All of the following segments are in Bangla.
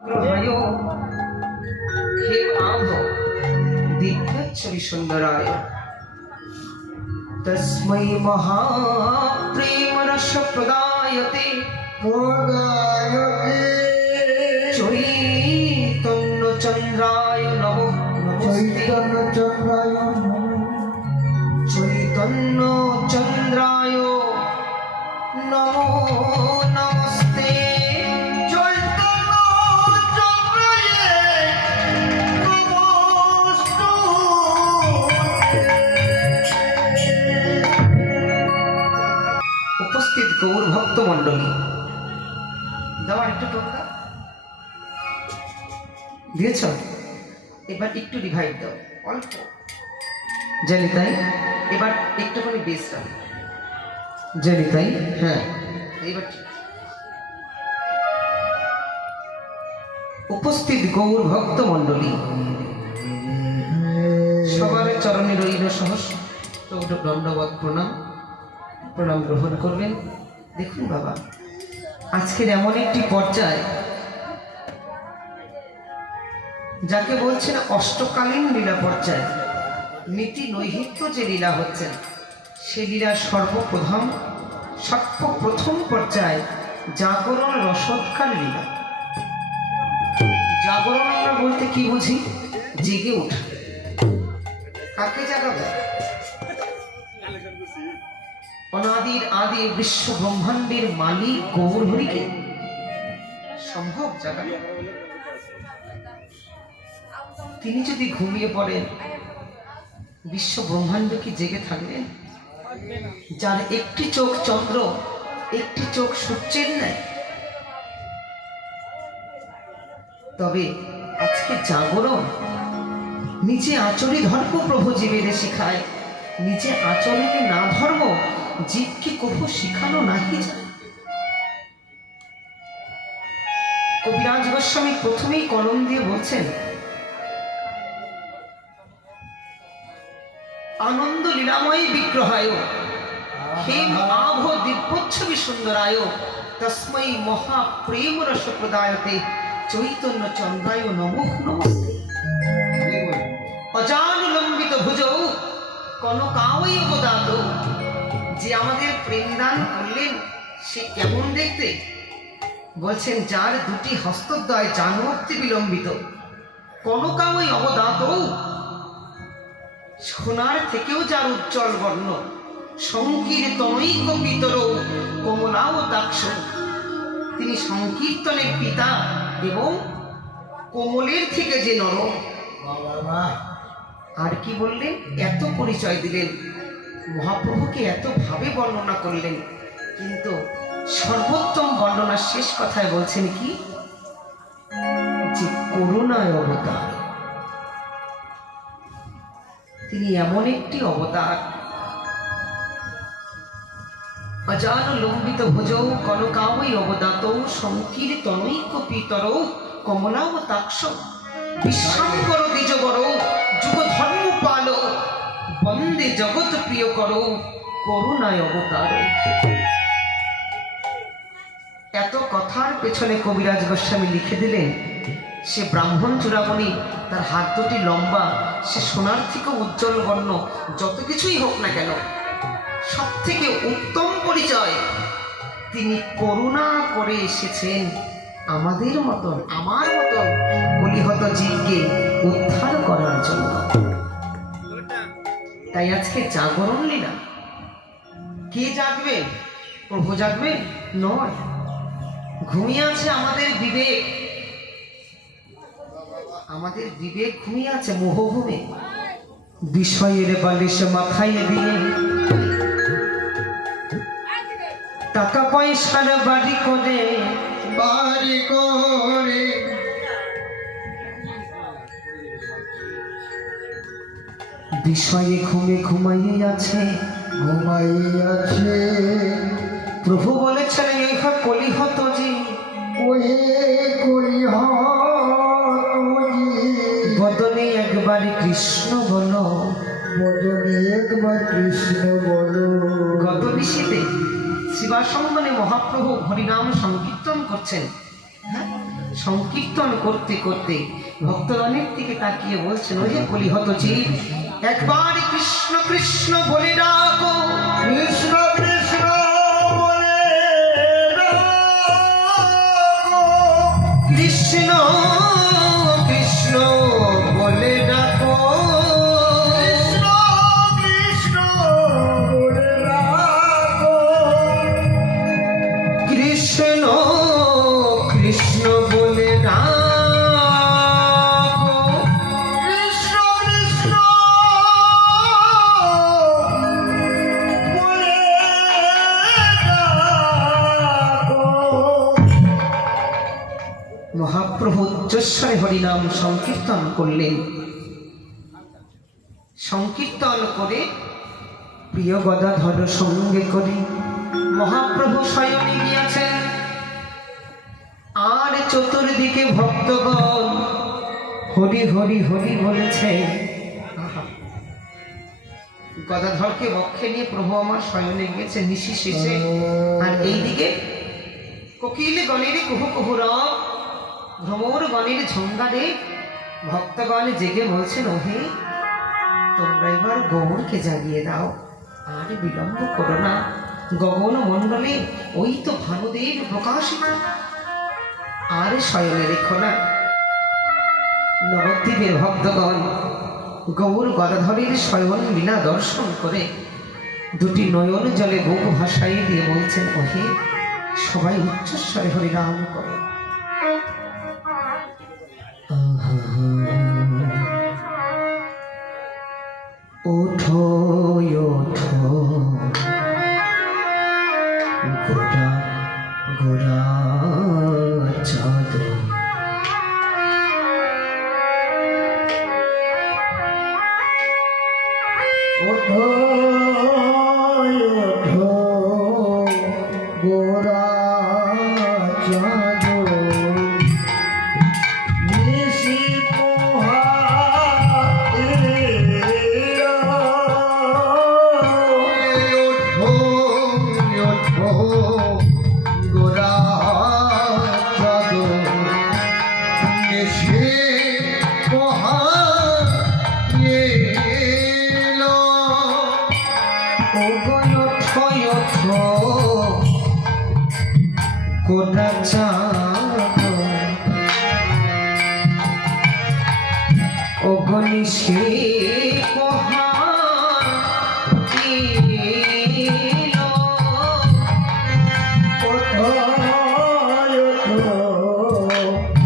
ग्रहायो हे आभो दिव्यच्छवि सुंदराय तस्मै महाप्रेमरस प्रदायते चैतन्य चंद्राय नमो चैतन्य चंद्राय नमो नमस्ते উপস্থিত গৌর ভক্ত মণ্ডলী দাও একটু টোকা দিয়েছ এবার একটু রিভাইভ দাও অল্প জানি তাই এবার একটুখানি বেশ দাও জানি তাই হ্যাঁ এবার উপস্থিত গৌর ভক্ত মণ্ডলী সবার চরণে রইল সহস্র দণ্ডবত প্রণাম গ্রহণ করবেন। দেখুন বাবা, আজকের এমন একটি পর্যায় যাকে বলছেন অষ্টকালীন লীলা পর্যায়, নীতি নৈহিত্য যে লীলা হচ্ছেন সে লীলার সর্বপ্রথম পর্যায় জাগরণ রসৎকার লীলা। জাগরণ আমরা বলতে কি বুঝি? জেগে ওঠা। কাকে জাগাবে? অনাদির আদি বিশ্ব ব্রহ্মাণ্ডের মালিক গৌর হরিকে সম্ভব জাগানো? তিনি যদি ঘুমিয়ে পড়েন বিশ্ব ব্রহ্মাণ্ড কি জেগে থাকবেন? যার একটি চোখ চন্দ্র, একটি চোখ সূর্যের ন্যায়। তবে আজকে জাগরণ নিজে আচরি ধর্ম প্রভু জীবেরে শিখায়, নিজে আচরণে না ধর্ম জীবকে কভু শিখানো নাহি যায়। কবিরাজ গোস্বামী প্রথমেই কলম দিয়ে বলছেন, আনন্দ লীলাময় বিগ্রহায় হে আভ দিব্যচ্ছবি সুন্দরায় তস্मै মহাপ্রেম রস প্রদায়তে চৈতন্য চন্দ্রায় নমো নমস্তে। অজানুলম্বিত ভুজৌ কনকাওই অবদাত, যে আমাদের প্রেমদান করলেন সে কেমন দেখতে? বলছেন যার দুটি হস্তদ্বয় জানুভক্তি বিলম্বিত, কনকাওই অবদাত, সোনার থেকেও যার উজ্জ্বল বর্ণ, সংকীর্তনৈক পিতর কমলাও দাক্ষ, তিনি সংকীর্তনের পিতা এবং কোমলের থেকে যে নরম। আর কি বললেন? এত পরিচয় দিলেন, মহাপ্রভুকে এত ভাবে বর্ণনা করলেন, কিন্তু সর্বোত্তম বর্ণনার শেষ কথায় বলছেন কি? যে করুণায় অবতার। তিনি এমন একটি অবতার, অজানুলম্বিত ভুজৌ কনকাওই অবদাত সংকীর্তনৈক পিতর কমলাও দাক্ষ, বিশ্বাঙ্কর দ্বিজবর যুগ ধর্ম পাল বন্দে জগৎ প্রিয় করো করুণায় অবতার। এত কথার পেছনে কবিরাজ গোস্বামী লিখে দিলেন, সে ব্রাহ্মণ চূড়ামণি, তার হাত দুটি লম্বা, সে সোনার থেকে উজ্জ্বল বর্ণ, যত কিছুই হোক না কেন, সব থেকে উত্তম পরিচয় তিনি করুণা করে এসেছেন আমাদের মতন, আমার মতন কলিহত জীবকে উদ্ধার করার জন্য। তাই আজকে জাগরণ লীলা। কে জাগবে? প্রভু জাগবে নয়, ঘুমিয়ে আছে আমাদের বিবেক। আমাদের বিবেক ঘুমিয়ে আছে মোহভূমে, বিষয়ের বালিশ মাথায় দিয়ে টাকা পয়সার বাড়ি করে বিষয়ে ঘুমাইয়ে আছে। প্রভু বলেছেন এখা কলিহত জি বদনে একবার কৃষ্ণ বলো, গত বিশেতে শিবাসঙ্গনে মহাপ্রভু হরিনাম সংকীর্তন করছেন। হ্যাঁ, সংকীর্তন করতে করতে ভক্তগণের দিকে তাকিয়ে বলছেন, ওই যে কলিহত জীব, একবার কৃষ্ণ কৃষ্ণ বলে ডাকো, কৃষ্ণ কৃষ্ণ বলে ডাকো, কৃষ্ণ কৃষ্ণ বলে ডাকো, কৃষ্ণ কৃষ্ণ বলে ডাকো, কৃষ্ণ কৃষ্ণ বলে ডাকো, কৃষ্ণ কৃষ্ণ বলে ডাকো। মহাপ্রভু উচ্চস্বরে হরিনাম সংকীর্তন করলেন। সংকীর্তন করে প্রিয় গদাধর সঙ্গে করে মহাপ্রভু শয়নে গিয়েছেন। আর চতুর্দিকে ভক্তগণ হরি হরি হরি বলেছে। আহা! গদাধরকে বক্ষে নিয়ে প্রভু আমার শয়নে গিয়েছে নিশি শেষে, আর এইদিকে কোকিল গণের কুহু কুহু রব, ভ্রমর গণের ঝঙ্গারে ভক্তগণ জেগে বলছেন, ওহে তোমরা এবার গৌরকে জাগিয়ে দাও, আর বিলম্ব করো না। গগন মণ্ডলে ওই তো ভানুদেব প্রকাশিত, আর শয়নে রেখো না। নবদ্বীপের ভক্তগণ গৌর গদাধরের শয়ন লীলা দর্শন করে দুটি নয়ন জলে বুক ভাসাই দিয়ে বলছেন, ওহে সবাই উচ্চস্বরে হরিনাম করে। ওঠো ওঠো গোরা গোরা চাঁদ, ওঠো ওঠো গোরা চাঁদ, নিশি পোহাইল। ওঠো ওঠো গোরা চাঁদ, নিশি পোহাইল। ওগো ওঠো ওঠো গোরা চাঁদ, ওগো নিশি পোহাইল। ওঠো ওঠো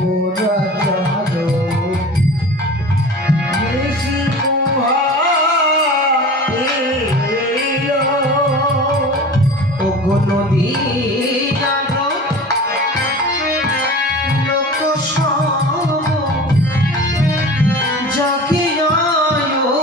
গোরা চাঁদ, নিশি পোহাইল। ওগো নদী লোক সব জাগে আয়ো,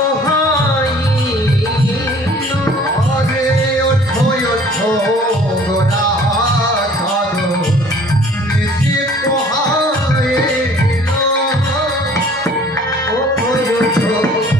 পোহাইল। আরে ওঠো ওঠো গোরা সাধু নিশি পোহাইল। ওঠো ওঠো ওঠো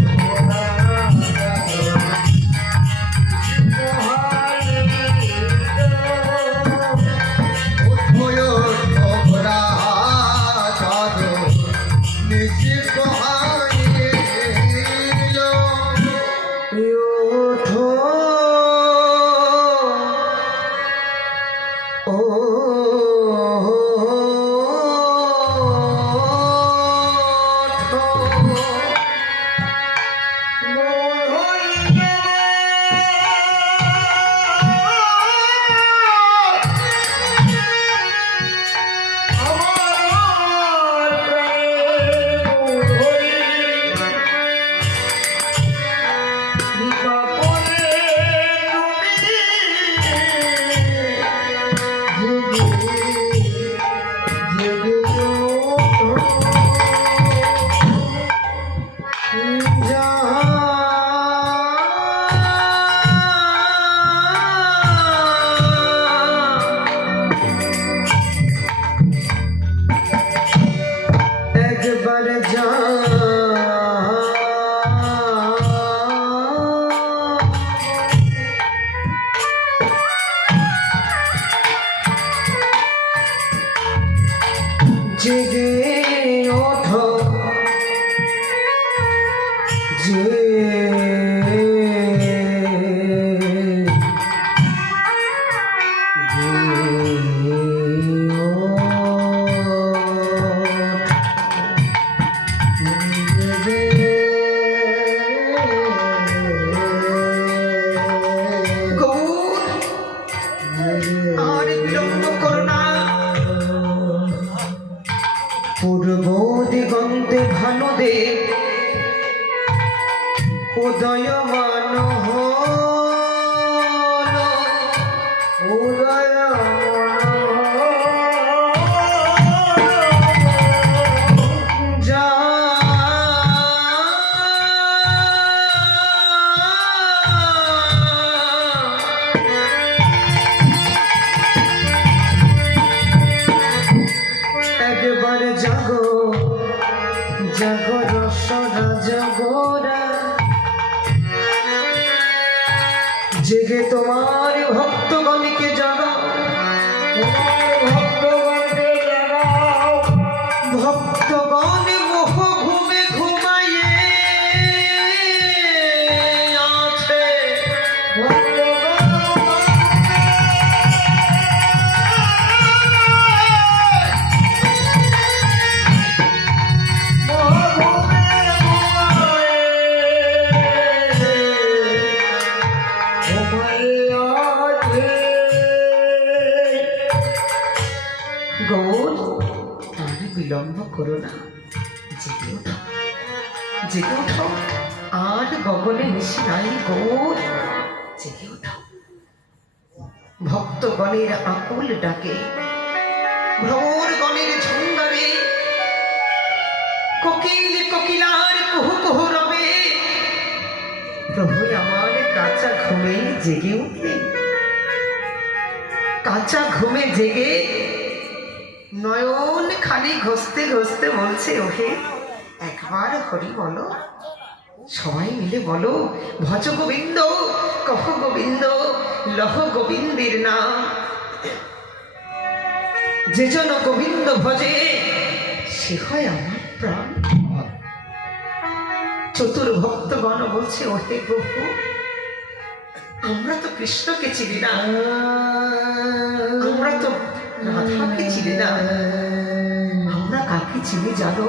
একবার যা জেগে ওঠো গৌর, আর বিলম্ব করো না। পূর্ব দিগন্তে ভানুদেব উদয়মান হল। যা একবার জাগো জাগো রসরা জগোরা, জেগে তোমার ভক্তগণকে জাগাও, ভক্তগণ মোহ ঘুমে ঘুমাইয়ে আছে। গৌর, আর বিলম্ব করো না, জেগে ওঠো, জেগে ওঠো, আর গগনে নিশি নাই। গৌর, জেগে ওঠো। ভক্তগণের আকুল ডাকে, ভ্রমর গণের ঝঙ্গারে, কোকিল কোকিলার কুহু কুহু রবে, প্রভু আমার কাঁচা ঘুমে জেগে উঠলেন। কাঁচা ঘুমে জেগে নয়ন খালি ঘষতে ঘষতে বলছে, ওহে একবার হরি বলো। সবাই মিলে বলো, ভজ গোবিন্দ, কহ গোবিন্দ, লহ গোবিন্দের নাম। যে জন গোবিন্দ ভজে সে হয় আমার প্রাণ। চতুর ভক্তগণ বলছে, ওহে প্রভু, আমরা তো কৃষ্ণকে চিনি না, আমরা তো রাধাকে চিনি না, আমরা কাকে চিনি জানো?